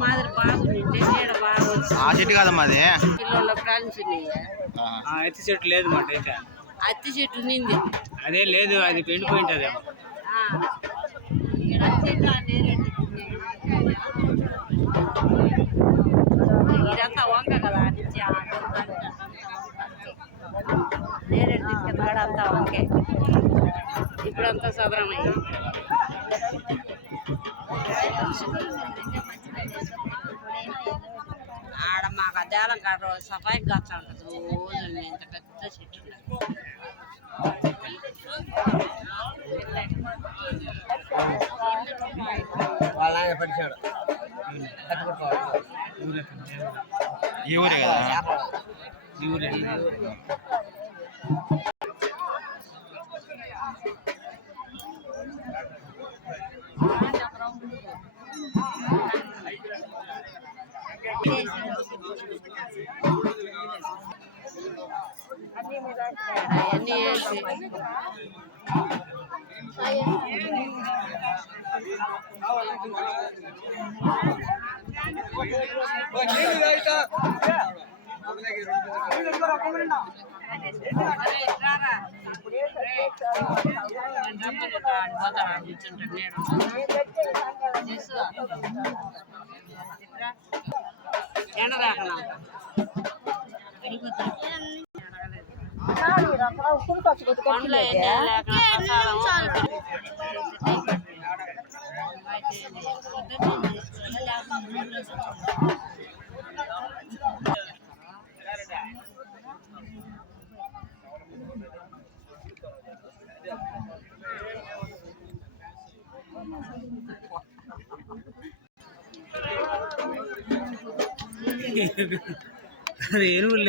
మాదిరి బాగుంది నీడ బాగా ఆ చెట్టు కాదమ్మా అది కిలోల ఫ్రాన్స్ అత్తి చెట్టు లేదు మాట అయితే అత్తి చెట్టు నింది అదే లేదు అది పెండిపోయింటది ఇదంతా వంక కదా నేరేడు తీసుకెళ్ళాడంతా వంకే ఇప్పుడంతా సదరమయ్యి ఆడ మాకు అదేలం కాదు సఫాయి కాస్త ఉంటుంది రోజు ఇంత పెద్ద చెట్టు వాళ్ళ ఆయన పడిచాడు ఈ ఊరే కదా ఈ ఊరే అన్నీ వేసి ఎండ రాకనా పండ్లు ఎన్ని లేకుండా అది ఎరువులు